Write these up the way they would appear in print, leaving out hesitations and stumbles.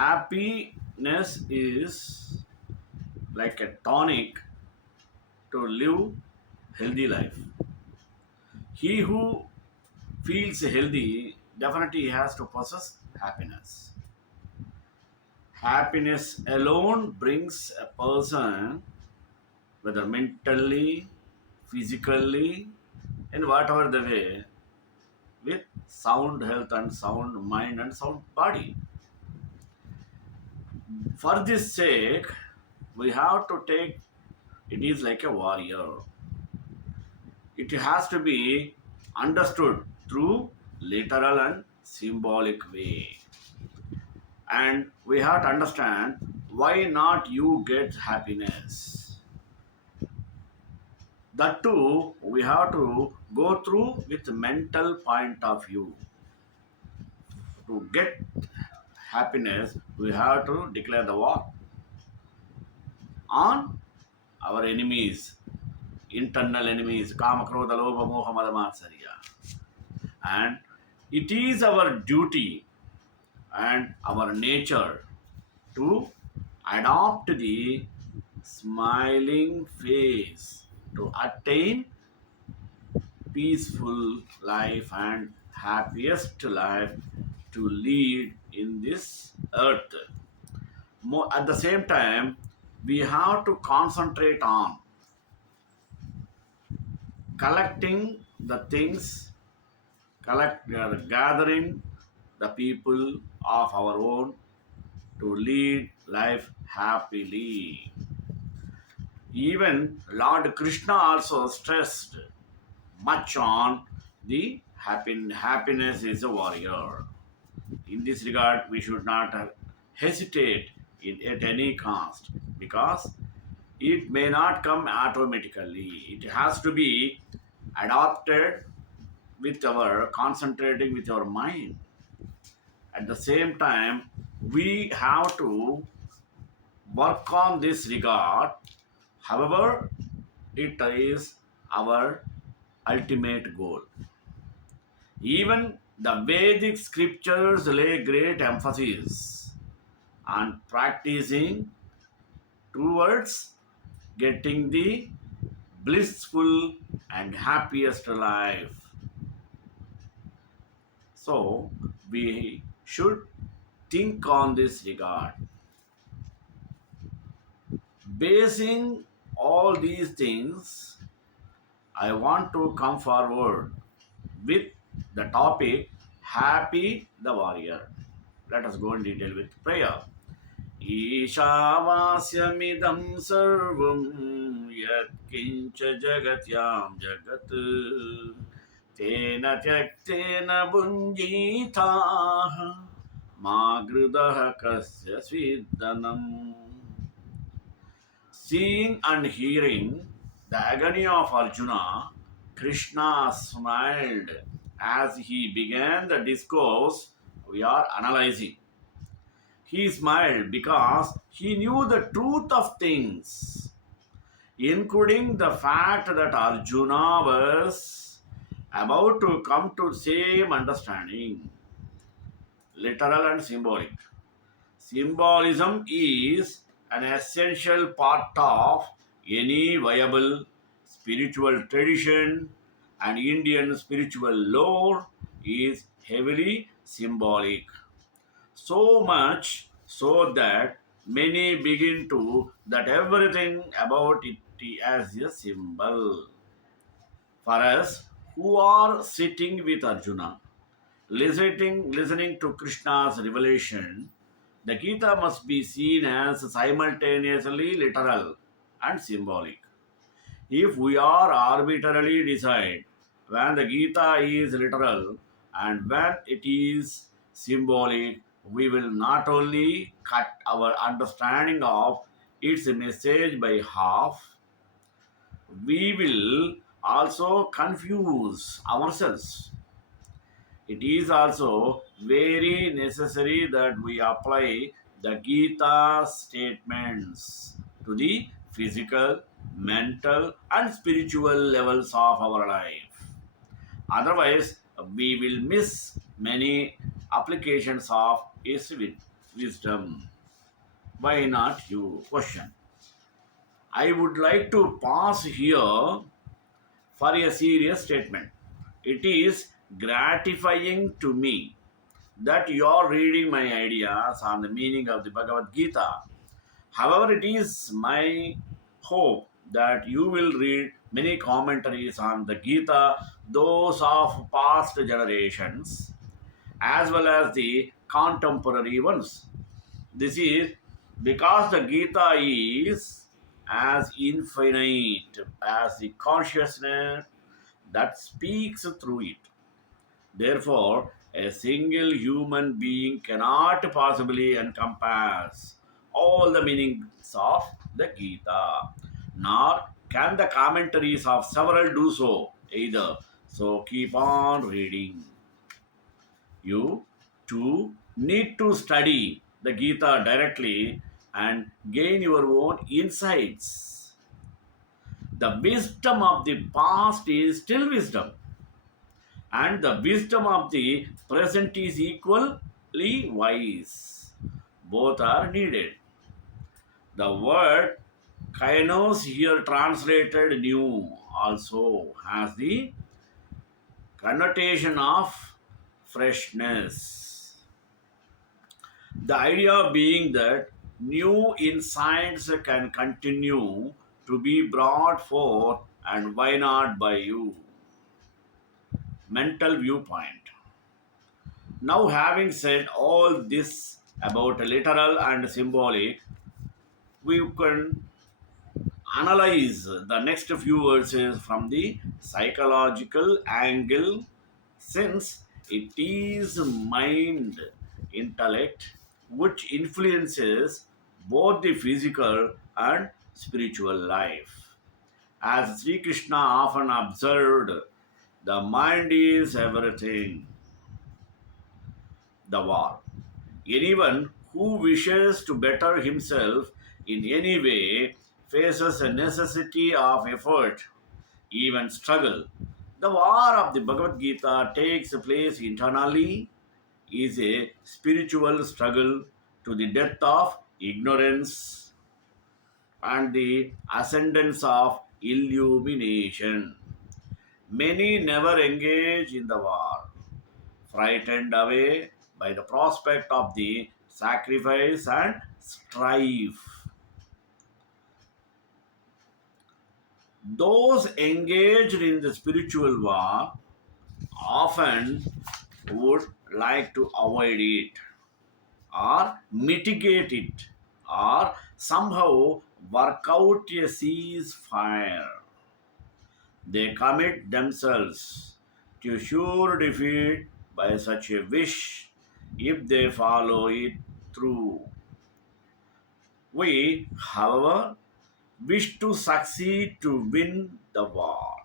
Happiness is like a tonic to live healthy life. He who feels healthy definitely has to possess happiness. Happiness alone brings a person, whether mentally, physically, in whatever the way, with sound health and sound mind and sound body. For this sake, we have to take it is like a warrior. It has to be understood through literal and symbolic way. And we have to understand why not you get happiness. That too, we have to go through with mental point of view. To get happiness, we have to declare the war on our enemies, internal enemies, Kama, Krodha, Lobha, Moha, Mada, Matsarya. And it is our duty and our nature to adopt the smiling face to attain peaceful life and happiest life to lead in this earth. At the same time, we have to concentrate on collecting the things, gathering the people of our own to lead life happily. Even Lord Krishna also stressed much on the happiness is a warrior. In this regard, we should not hesitate at any cost because it may not come automatically. It has to be adopted with our concentrating with our mind. At the same time, we have to work on this regard. However, it is our ultimate goal. Even the Vedic scriptures lay great emphasis on practicing towards getting the blissful and happiest life. So, we should think on this regard. Basing all these things, I want to come forward with the topic Happy the Warrior. Let us go in detail with prayer. ईशावास्यमिदं सर्वं यत्किञ्च जगत्यां जगत् तेन त्यक्तेन भुञ्जीताः मा गृधः कस्य स्विद्दनम्. Seeing and hearing the agony of Arjuna, Krishna smiled as he began the discourse we are analyzing. He smiled because he knew the truth of things, including the fact that Arjuna was about to come to same understanding, literal and symbolic. Symbolism is an essential part of any viable spiritual tradition, and Indian spiritual lore is heavily symbolic. So much so that many begin to that everything about it as a symbol. For us who are sitting with Arjuna, listening to Krishna's revelation, the Gita must be seen as simultaneously literal and symbolic. If we are arbitrarily decide when the Gita is literal and when it is symbolic, we will not only cut our understanding of its message by half, we will also confuse ourselves. It is also very necessary that we apply the Gita statements to the physical, mental, and spiritual levels of our life. Otherwise, we will miss many applications of its wisdom. Why not you? Question. I would like to pause here for a serious statement. It is gratifying to me that you are reading my ideas on the meaning of the Bhagavad Gita. However, it is my hope that you will read many commentaries on the Gita, those of past generations, as well as the contemporary ones. This is because the Gita is as infinite as the consciousness that speaks through it. Therefore, a single human being cannot possibly encompass all the meanings of the Gita, nor can the commentaries of several do so either. So keep on reading. You too need to study the Gita directly and gain your own insights. The wisdom of the past is still wisdom, and the wisdom of the present is equally wise. Both are needed. The word kainos here translated new also has the connotation of freshness. The idea being that new insights can continue to be brought forth, and why not by you? Mental viewpoint. Now, having said all this about literal and symbolic, we can analyze the next few verses from the psychological angle, since it is mind, intellect, which influences both the physical and spiritual life. As Sri Krishna often observed, the mind is everything, the war. Anyone who wishes to better himself in any way faces a necessity of effort, even struggle. The war of the Bhagavad Gita takes place internally, is a spiritual struggle to the death of ignorance and the ascendance of illumination. Many never engage in the war, frightened away by the prospect of the sacrifice and strife. Those engaged in the spiritual war often would like to avoid it or mitigate it or somehow work out a ceasefire. They commit themselves to sure defeat by such a wish if they follow it through. We, however, wish to succeed to win the war.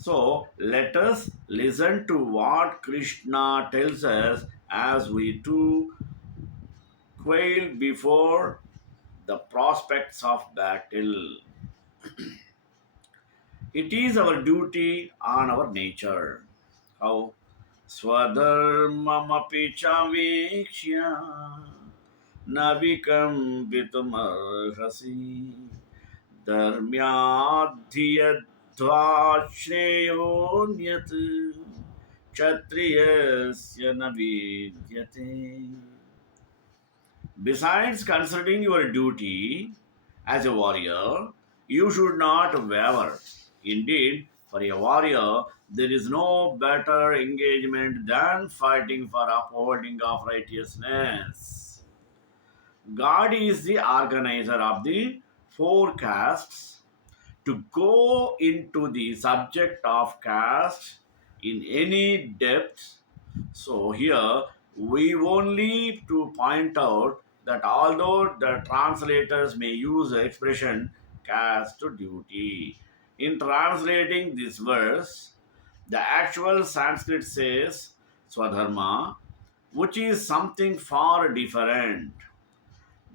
So let us listen to what Krishna tells us as we too quail before the prospects of battle. It is our duty on our nature. How? Swadharmamapi chavikshya navikambitumarhasi dharmyadhyadvashreyo kshatriyasya navidyate. Besides considering your duty as a warrior, you should not waver. Indeed, for a warrior, there is no better engagement than fighting for upholding of righteousness. God is the organizer of the four castes. To go into the subject of caste in any depth, so here we only to point out that although the translators may use the expression caste duty, in translating this verse, the actual Sanskrit says swadharma, which is something far different.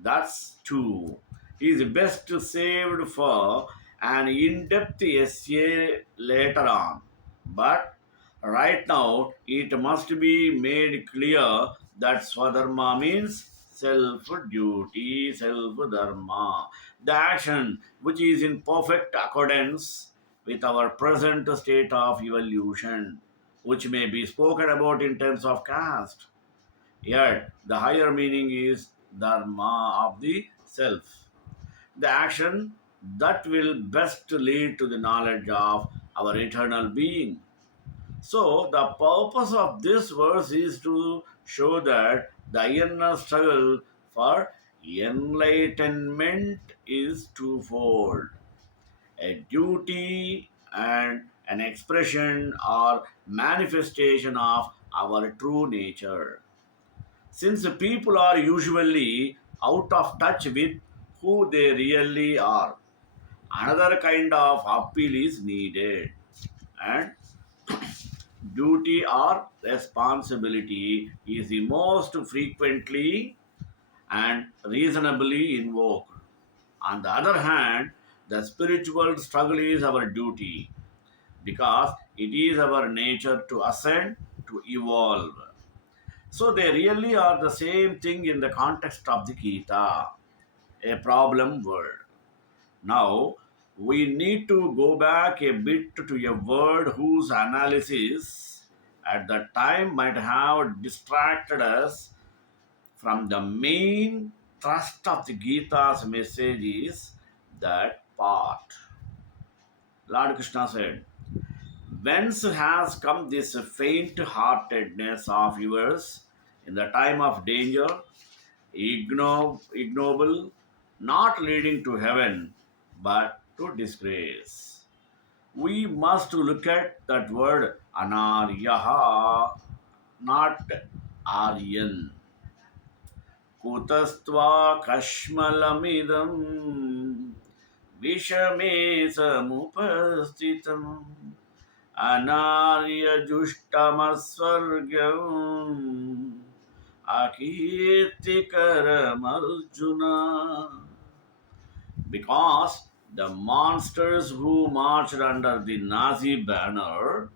That's true. He is best saved for an in-depth essay later on. But right now, it must be made clear That swadharma means self duty, self dharma. The action which is in perfect accordance with our present state of evolution, which may be spoken about in terms of caste. Yet, the higher meaning is dharma of the self. The action that will best lead to the knowledge of our eternal being. So, the purpose of this verse is to show that the inner struggle for enlightenment is twofold: a duty and an expression or manifestation of our true nature. Since people are usually out of touch with who they really are, another kind of appeal is needed. And duty or responsibility is the most frequently and reasonably invoked. On the other hand, the spiritual struggle is our duty because it is our nature to ascend, to evolve. So they really are the same thing in the context of the Gita, a problem word. Now, we need to go back a bit to a word whose analysis at the time might have distracted us from the main thrust of the Gita's message is that part. Lord Krishna said, whence has come this faint heartedness of yours in the time of danger, ignoble, not leading to heaven, but to disgrace? We must look at that word anaryaha, not aryan. कुतस्त्वा कश्मलमिदं विषमे समुपस्थितम् अनार्यजुष्टमस्वर्ग्यम् अकीर्तिकरमर्जुना. Because the monsters who marched under the Nazi banner,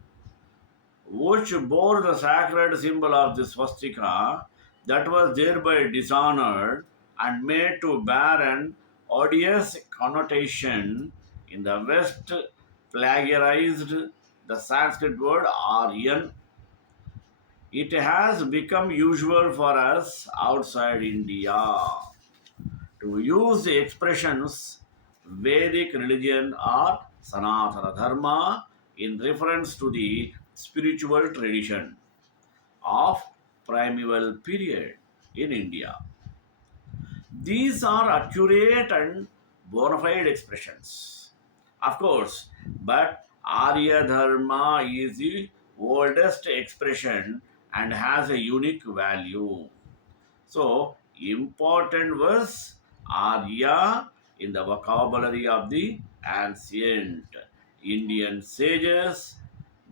which bore the sacred symbol of the swastika, that was thereby dishonored and made to bear an odious connotation, in the West plagiarized the Sanskrit word Aryan. It has become usual for us outside India to use the expressions Vedic religion or Sanatana Dharma in reference to the spiritual tradition of primeval period in India. These are accurate and bona fide expressions, of course, but Arya Dharma is the oldest expression and has a unique value. So, important was Arya in the vocabulary of the ancient Indian sages,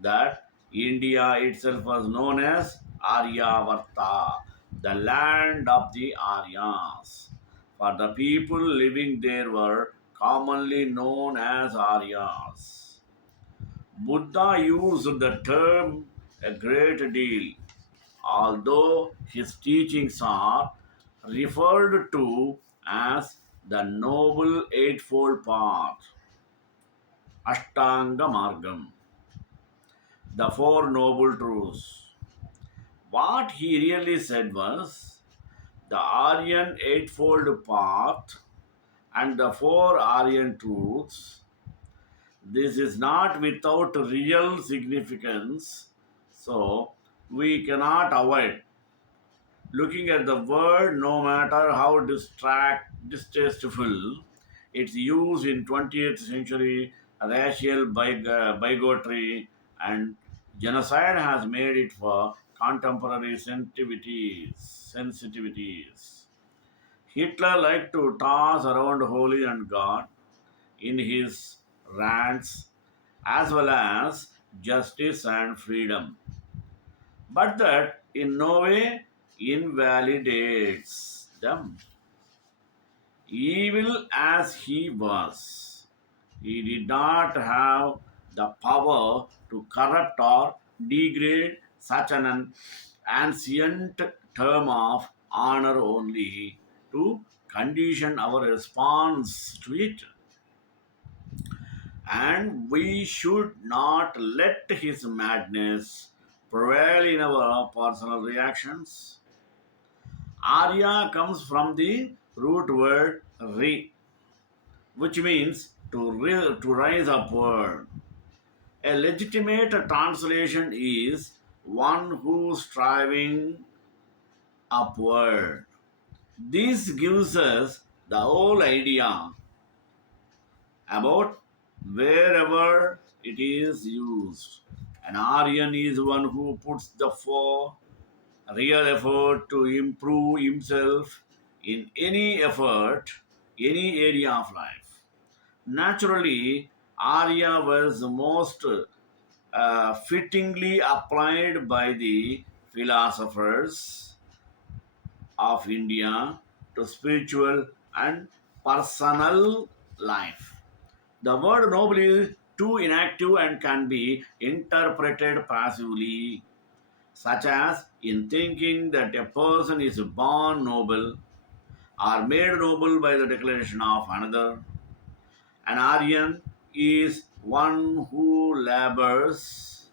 that India itself was known as Aryavarta, the land of the Aryas. For the people living there were commonly known as Aryas. Buddha used the term a great deal, although his teachings are referred to as the Noble Eightfold Path, Ashtanga Margam, the Four Noble Truths. What he really said was the Aryan Eightfold Path and the Four Aryan Truths. This is not without real significance, so we cannot avoid looking at the word no matter how distasteful its use in 20th century racial bigotry and genocide has made it for contemporary sensitivities. Hitler liked to toss around holy and God in his rants as well as justice and freedom, but that in no way invalidates them. Evil as he was, he did not have the power to corrupt or degrade such an ancient term of honor only to condition our response to it. And we should not let his madness prevail in our personal reactions. Arya comes from the root word re, which means to rise upward. A legitimate translation is one who striving upward. This gives us the whole idea about wherever it is used. An Aryan is one who puts the real effort to improve himself in any area of life. Naturally, Arya was most fittingly applied by the philosophers of India to spiritual and personal life. The word noble is too inactive and can be interpreted passively, such as in thinking that a person is born noble or made noble by the declaration of another. An Aryan is one who labors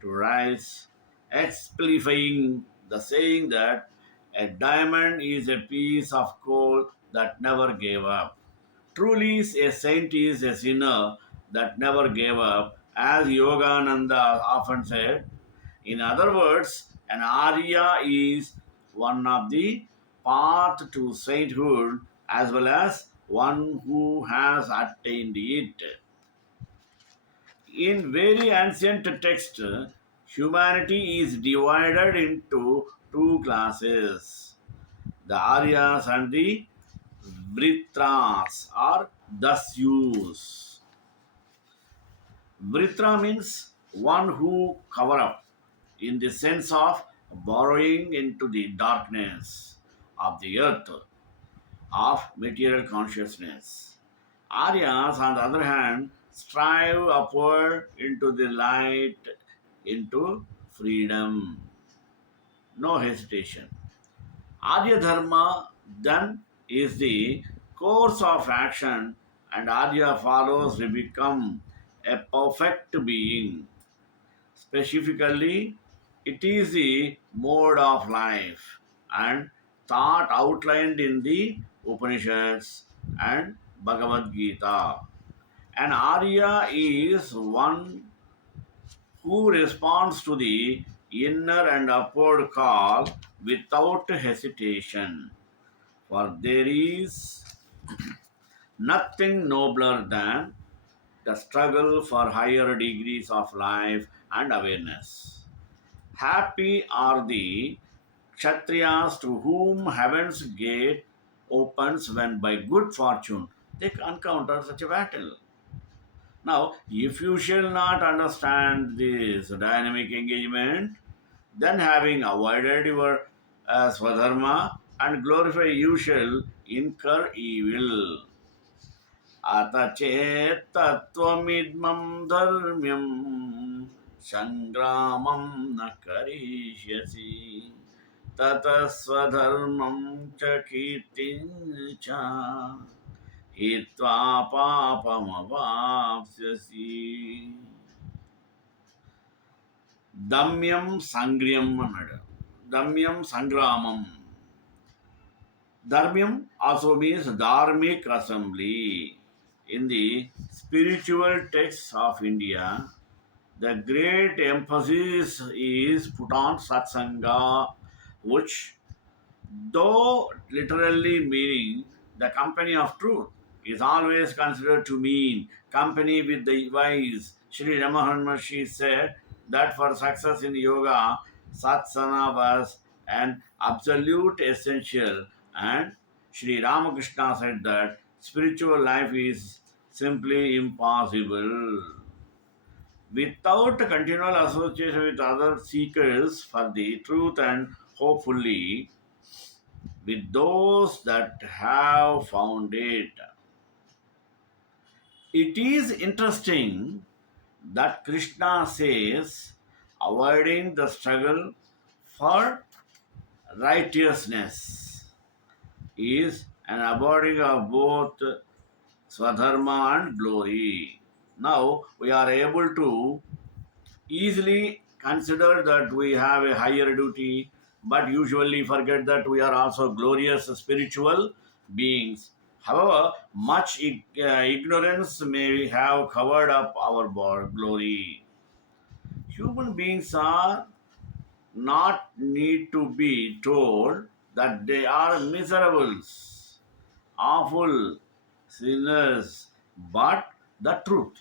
to rise, exemplifying the saying that a diamond is a piece of coal that never gave up. Truly, a saint is a sinner that never gave up, as Yogananda often said. In other words, an Arya is one of the path to sainthood as well as one who has attained it. In very ancient text, humanity is divided into two classes, the Aryas and the Vritras are thus used. Vritra means one who cover up in the sense of borrowing into the darkness of the earth of material consciousness. Aryas, on the other hand, strive upward into the light, into freedom. No hesitation. Arya Dharma then is the course of action, and Arya follows to become a perfect being. Specifically, it is the mode of life and thought outlined in the Upanishads and Bhagavad Gita. An Arya is one who responds to the inner and upward call without hesitation. For there is nothing nobler than the struggle for higher degrees of life and awareness. Happy are the Kshatriyas to whom heaven's gate opens when by good fortune they encounter such a battle. Now, if you shall not understand this dynamic engagement, then having avoided your swadharma and glorify, you shall incur evil. अथ चेत्तत्वमिद्मं धर्म्यं सङ्ग्रामं न करिष्यसि ततः स्वधर्मं च कीर्तिं च हित्वा पापमवाप्स्यसि దమ్యం సంగ్రియం అన్నాడు దమ్యం సంగ్రామం ధర్మ్యం also means dharmic assembly. In the spiritual texts of India, the great emphasis is put on satsanga, which, though literally meaning the company of truth, is always considered to mean company with the wise. Sri Ramahan Maharshi said that for success in yoga, satsana was an absolute essential, and Sri Ramakrishna said that spiritual life is simply impossible without continual association with other seekers for the truth and hopefully with those that have found it. It is interesting that Krishna says avoiding the struggle for righteousness is an abiding of both Swadharma and glory. Now we are able to easily consider that we have a higher duty, but usually forget that we are also glorious spiritual beings. However, much ignorance may have covered up our glory. Human beings are not need to be told that they are miserables, awful sinners, but the truth.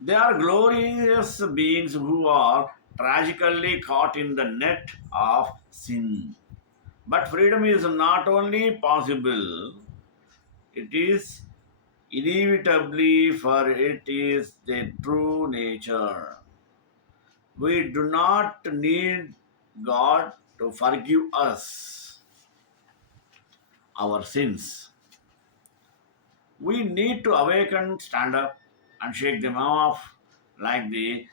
They are glorious beings who are tragically caught in the net of sin. But freedom is not only possible, it is inevitably, for it is their true nature. We do not need God to forgive us our sins. We need to awaken, stand up, and shake them off like the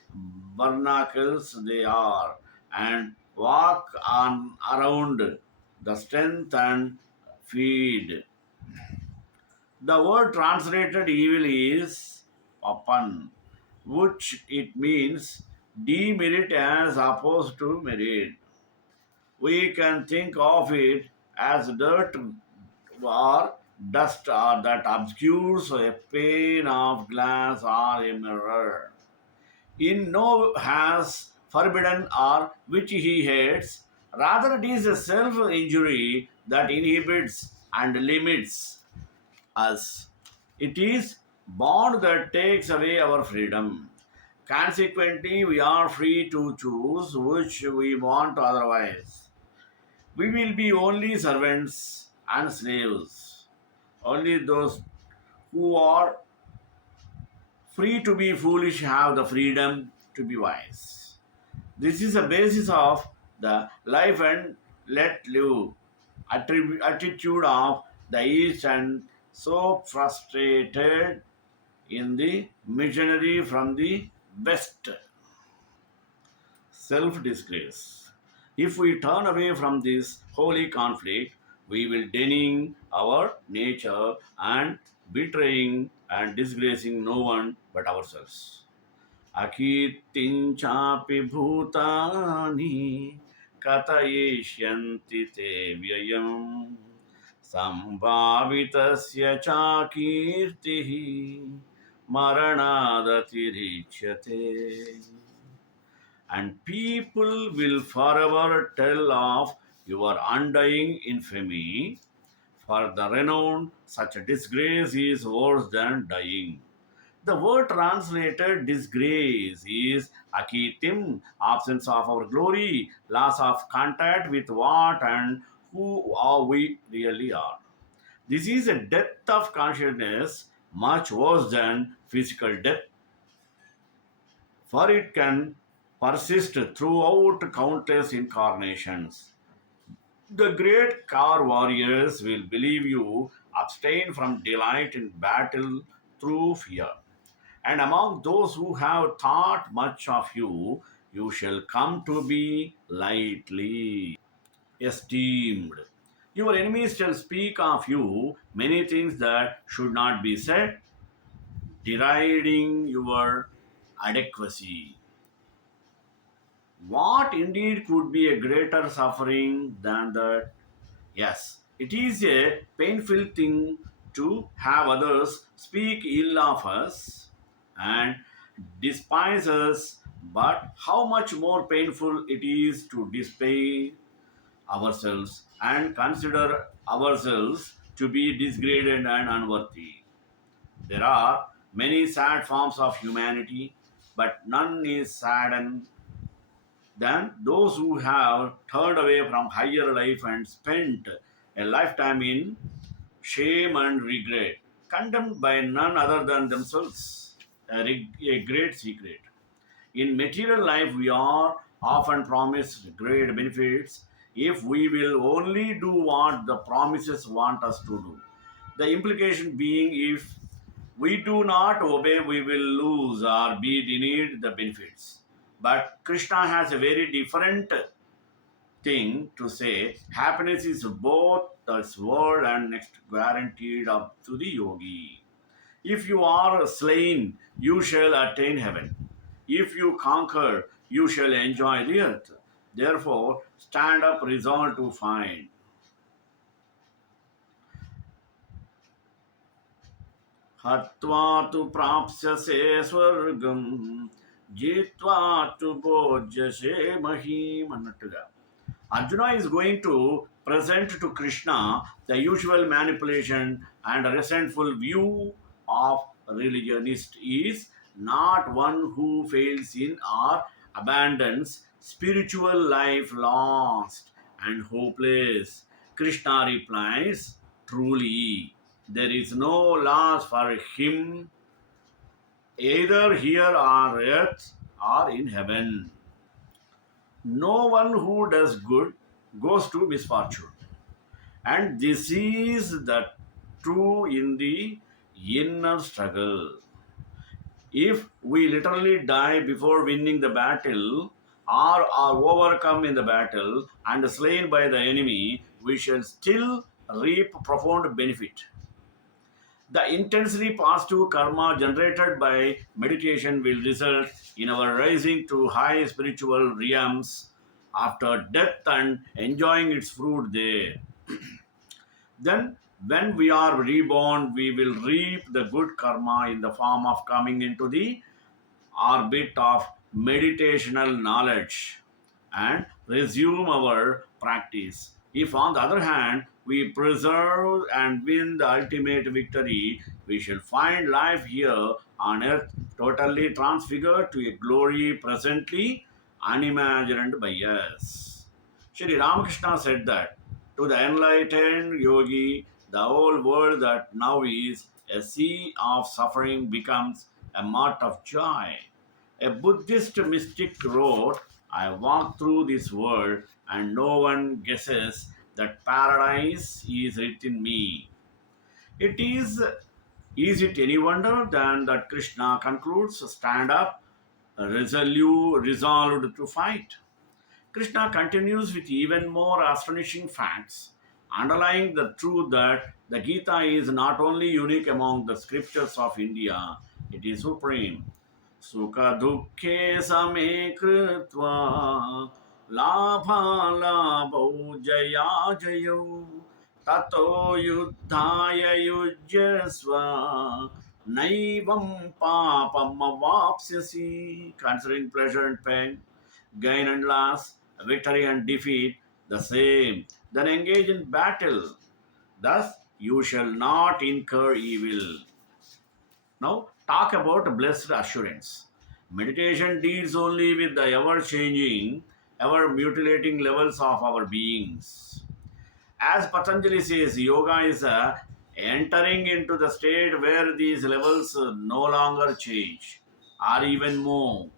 barnacles they are, and walk on around the strength and feed. The word translated evil is papan, which it means demerit as opposed to merit. We can think of it as dirt or dust or that obscures a pane of glass or a mirror. In no has forbidden or which he hates, rather it is a self injury that inhibits and limits us. It is bond that takes away our freedom. Consequently, we are free to choose which we want otherwise. We will be only servants and slaves. Only those who are free to be foolish have the freedom to be wise. This is the basis of the life and let live attitude of the East, and so frustrated in the missionary from the West. Self disgrace. If we turn away from this holy conflict, we will denying our nature and betraying and disgracing no one but ourselves. अकीर्तिञ्चापि भूतानि कथयिष्यन्ति ते व्ययम् सम्भावितस्य च कीर्तिः मरणादतिरिच्यते. And people will forever tell of your undying infamy. For the renowned, such a disgrace is worse than dying. The word translated disgrace is akitim, absence of our glory, loss of contact with what and who are we really are. This is a death of consciousness much worse than physical death, for it can persist throughout countless incarnations. The great car warriors will believe you abstain from delight in battle through fear. And among those who have thought much of you, you shall come to be lightly esteemed. Your enemies shall speak of you many things that should not be said, deriding your adequacy. What indeed could be a greater suffering than that? Yes, it is a painful thing to have others speak ill of us and despise us, but how much more painful it is to despair ourselves and consider ourselves to be degraded and unworthy. There are many sad forms of humanity, but none is saddened than those who have turned away from higher life and spent a lifetime in shame and regret, condemned by none other than themselves. A great secret. In material life, we are often promised great benefits if we will only do what the promises want us to do. The implication being, if we do not obey, we will lose or be denied the benefits. But Krishna has a very different thing to say. Happiness is both this world and next guaranteed up to the yogi. If you are slain, you shall attain heaven. If you conquer, you shall enjoy the earth. Therefore, stand up resolved to find. हत्वा तु प्राप्स्यसे स्वर्गं जित्वा तु భోజ్యసే మహీం అన్నట్టుగా Arjuna is going to present to Krishna the usual manipulation and resentful view of religionist is not one who fails in or abandons spiritual life lost and hopeless. Krishna replies, truly, there is no loss for him either here on earth or in heaven. No one who does good goes to misfortune. And this is the true in the inner struggle. If we literally die before winning the battle, or are overcome in the battle and slain by the enemy, we shall still reap profound benefit. The intensely positive karma generated by meditation will result in our rising to high spiritual realms after death and enjoying its fruit there. Then, when we are reborn, we will reap the good karma in the form of coming into the orbit of meditational knowledge and resume our practice. If, on the other hand, we preserve and win the ultimate victory, we shall find life here on earth totally transfigured to a glory presently unimagined by us. Shri Ramakrishna said that to the enlightened yogi, the whole world that now is a sea of suffering becomes a mart of joy. A Buddhist mystic wrote, I walk through this world and no one guesses that paradise is within me. Is it any wonder then that Krishna concludes, stand up, resolved to fight? Krishna continues with even more astonishing facts, underlying the truth that the Gita is not only unique among the scriptures of India, it is supreme. Sukha dukhe same krutva labha jaya jayo tato yuddhaya yujyasva naivam papam avapsyasi. Considering pleasure and pain, gain and loss, victory and defeat, the same. Then engage in battle. Thus you shall not incur evil. Now, talk about blessed assurance. Meditation deals only with the ever changing, ever mutilating levels of our beings. As Patanjali says, yoga is entering into the state where these levels no longer change or even more,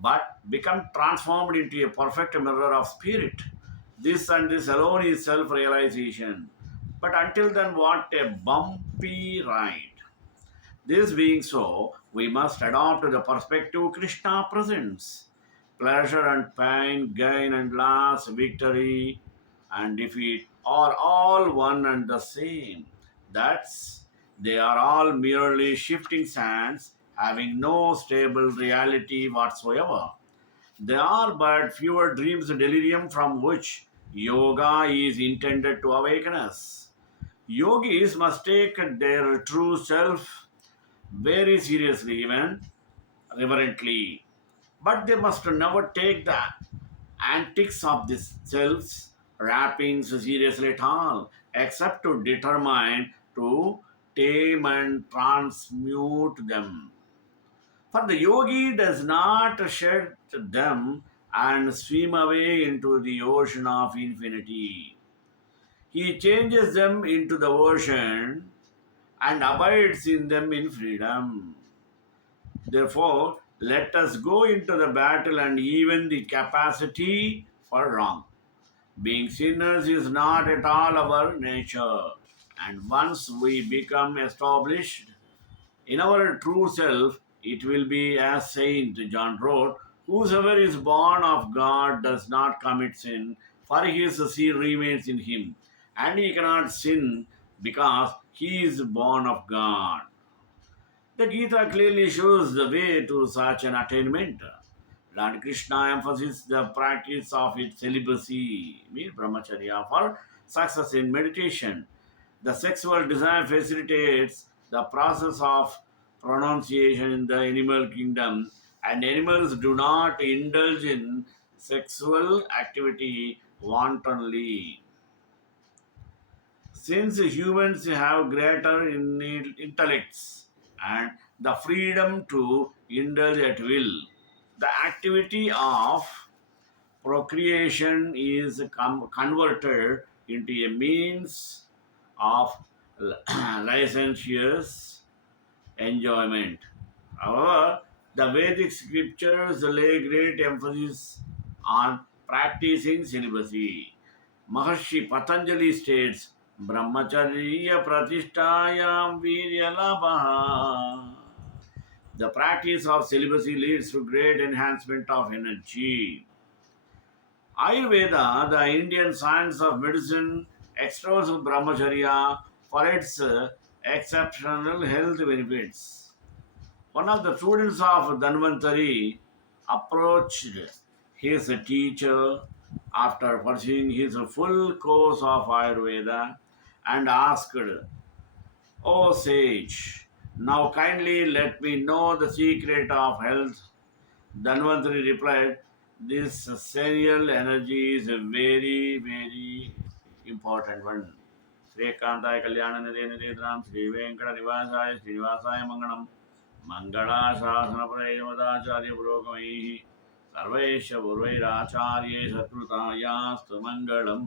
but become transformed into a perfect mirror of spirit. This and this alone is self realization. But until then, what a bumpy ride. This being so, we must adopt the perspective Krishna presents. Pleasure and pain, gain and loss, victory and defeat are all one and the same. That's they are all merely shifting sands having no stable reality whatsoever. They are but fewer dreams delirium from which yoga is intended to awaken us. Yogis must take their true self very seriously, even reverently. But they must never take the antics of these selves wrappings seriously at all, except to determine to tame and transmute them. For the yogi does not shed them and swim away into the ocean of infinity. He changes them into the ocean and abides in them in freedom. Therefore, let us go into the battle and even the capacity for wrong. Being sinners is not at all our nature. And once we become established in our true self, it will be as Saint John wrote, whosoever is born of God does not commit sin, for his seed remains in him, and he cannot sin because he is born of God. The Gita clearly shows the way to such an attainment. Lord Krishna emphasizes the practice of its celibacy, means brahmacharya, for success in meditation. The sexual desire facilitates the process of pronunciation in the animal kingdom, and animals do not indulge in sexual activity wantonly. Since humans have greater intellects and the freedom to indulge at will, the activity of procreation is converted into a means of licentious enjoyment. However, the Vedic scriptures lay great emphasis on practicing celibacy. Maharshi Patanjali states, Brahmacharya Pratishtayam Virya Labhaha. The practice of celibacy leads to great enhancement of energy. Ayurveda, the Indian science of medicine, extols brahmacharya for its exceptional health benefits. One of the students of Dhanvantari approached his teacher after pursuing his full course of Ayurveda and asked, O sage, now kindly let me know the secret of health. Dhanvantari replied, this serial energy is a very, very important one. Srikantai Kalyana Nidram Sri Venkata Nivasaya Srinivasaya Mangalam Mangalashasanapurayamadaacharya Purogamaihi Sarvesha Purvairacharye Satrutayastu Mangalam.